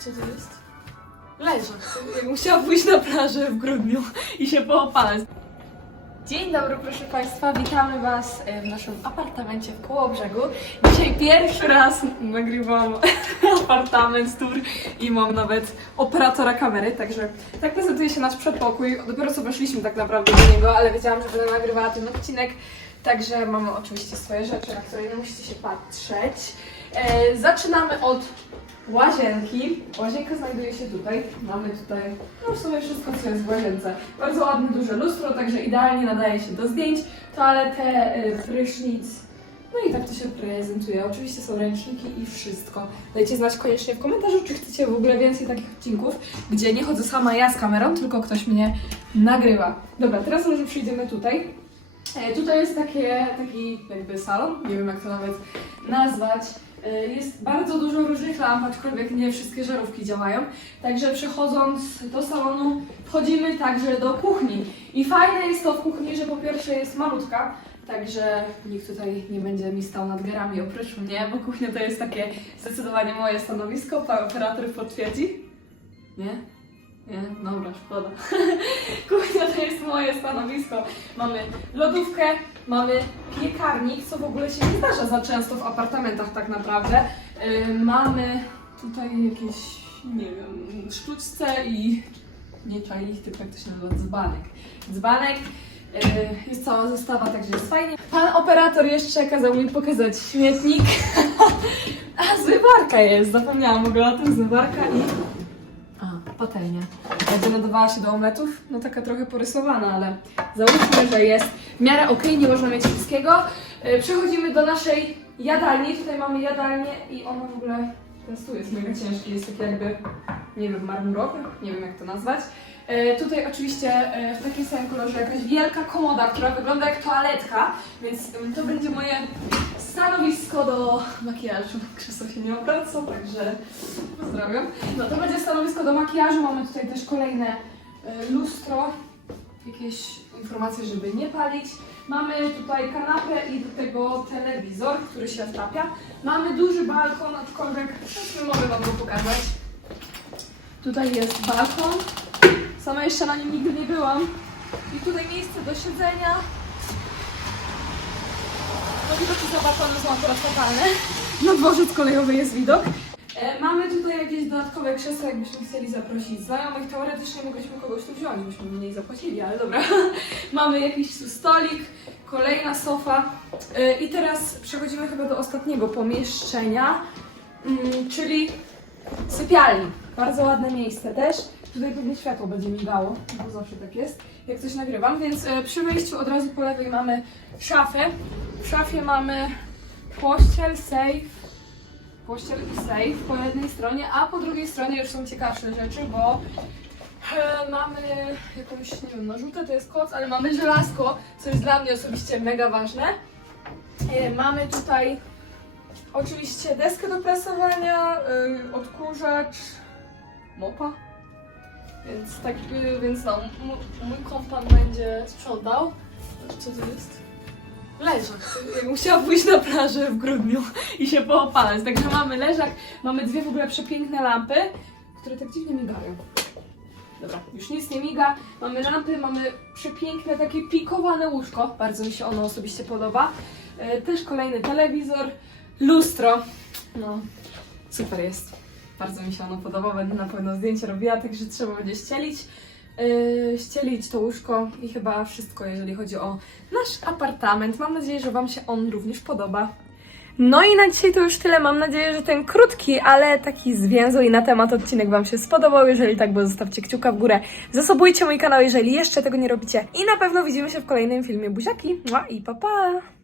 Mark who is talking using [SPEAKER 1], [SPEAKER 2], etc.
[SPEAKER 1] Co to jest? Leżak. Musiałam pójść na plażę w grudniu i się poopalać. Dzień dobry, proszę Państwa. Witamy Was e, w naszym apartamencie w Kołobrzegu. Dzisiaj pierwszy raz nagrywam apartament tour i mam nawet operatora kamery, także tak prezentuje się nasz przedpokój. Dopiero co weszliśmy tak naprawdę do niego, ale wiedziałam, że będę nagrywała ten odcinek. Także mamy oczywiście swoje rzeczy, na które nie musicie się patrzeć. E, zaczynamy od łazienki. Łazienka znajduje się tutaj. Mamy tutaj no w sumie wszystko, co jest w łazience. Bardzo ładne, duże lustro, także idealnie nadaje się do zdjęć. Toaletę, y, prysznic. No i tak to się prezentuje. Oczywiście są ręczniki i wszystko. Dajcie znać koniecznie w komentarzu, czy chcecie w ogóle więcej takich odcinków, gdzie nie chodzę sama ja z kamerą, tylko ktoś mnie nagrywa. Dobra, teraz może przyjdziemy tutaj. E, Tutaj jest takie, taki jakby salon, nie wiem jak to nawet nazwać. E, Jest bardzo dużo różnych lamp, aczkolwiek nie wszystkie żarówki działają. Także przechodząc do salonu, wchodzimy także do kuchni. I fajne jest to w kuchni, że po pierwsze jest malutka, także nikt tutaj nie będzie mi stał nad garami oprócz mnie, bo kuchnia to jest takie zdecydowanie moje stanowisko. Pan operator potwierdzi? Nie? Nie? Dobra, szkoda. Kuchnia to jest moje stanowisko. Mamy lodówkę, mamy piekarnik, co w ogóle się nie zdarza za często w apartamentach tak naprawdę. Yy, mamy tutaj jakieś, nie wiem, sztuczce i nie czajnik, tylko jak to się nazywa, dzbanek. Dzbanek, yy, jest cała zestawa, także jest fajnie. Pan operator jeszcze kazał mi pokazać śmietnik. A, zmywarka jest, zapomniałam w ogóle o tym, zmywarka i... Patelnia. Będzie nadawała się do omletów? No taka trochę porysowana, ale załóżmy, że jest w miarę okej, nie można mieć wszystkiego. E, Przechodzimy do naszej jadalni. Tutaj mamy jadalnię i ona w ogóle, ten stół jest mega ciężki, jest taki jakby, nie wiem, marmurowy, nie wiem jak to nazwać. E, Tutaj oczywiście e, w takim samym kolorze jakaś wielka komoda, która wygląda jak toaletka, więc em, to będzie moje stanowisko do makijażu. Krzesło się nie obraca, także pozdrawiam. No to będzie stanowisko do makijażu. Mamy tutaj też kolejne e, lustro, jakieś informacje, żeby nie palić. Mamy tutaj kanapę i do tego telewizor, który się wtapia. Mamy duży balkon, aczkolwiek też nie mogę Wam go pokazać. Tutaj jest balkon. Sama jeszcze na nim nigdy nie byłam. I tutaj miejsce do siedzenia. No widoki za balkonem są akurat fatalne. Na dworzec kolejowy jest widok. E, mamy tutaj jakieś dodatkowe krzesła, jakbyśmy chcieli zaprosić znajomych. Teoretycznie mogliśmy kogoś tu wziąć, byśmy mniej zapłacili, ale dobra. mamy jakiś tu stolik, kolejna sofa. E, I teraz przechodzimy chyba do ostatniego pomieszczenia, mm, czyli sypialni. Bardzo ładne miejsce też. Tutaj pewnie światło będzie migało, bo zawsze tak jest, jak coś nagrywam. Więc e, przy wejściu od razu po lewej mamy szafę. W szafie mamy pościel, safe, pościel i safe po jednej stronie, a po drugiej stronie już są ciekawsze rzeczy, bo e, mamy jakąś, nie wiem, narzutę, to jest koc, ale mamy żelazko, co jest dla mnie osobiście mega ważne. E, mamy tutaj oczywiście deskę do prasowania, odkurzacz, mopa. Więc tak, więc no, mój kompan będzie sprzątał. Co to jest? Leżak. Musiałam pójść na plażę w grudniu i się poopalać. Także mamy leżak, mamy dwie w ogóle przepiękne lampy, które tak dziwnie migają. Dobra, już nic nie miga. Mamy lampy, mamy przepiękne takie pikowane łóżko. Bardzo mi się ono osobiście podoba. E, też kolejny telewizor, lustro. No, super jest. Bardzo mi się ono podoba, będę na pewno zdjęcie robiła, także trzeba będzie ścielić. Yy, ścielić to łóżko i chyba wszystko, jeżeli chodzi o nasz apartament. Mam nadzieję, że Wam się on również podoba. No i na dzisiaj to już tyle. Mam nadzieję, że ten krótki, ale taki zwięzły i na temat odcinek Wam się spodobał. Jeżeli tak było, zostawcie kciuka w górę. Zasobujcie mój kanał, jeżeli jeszcze tego nie robicie. I na pewno widzimy się w kolejnym filmie. Buziaki Mua i pa pa!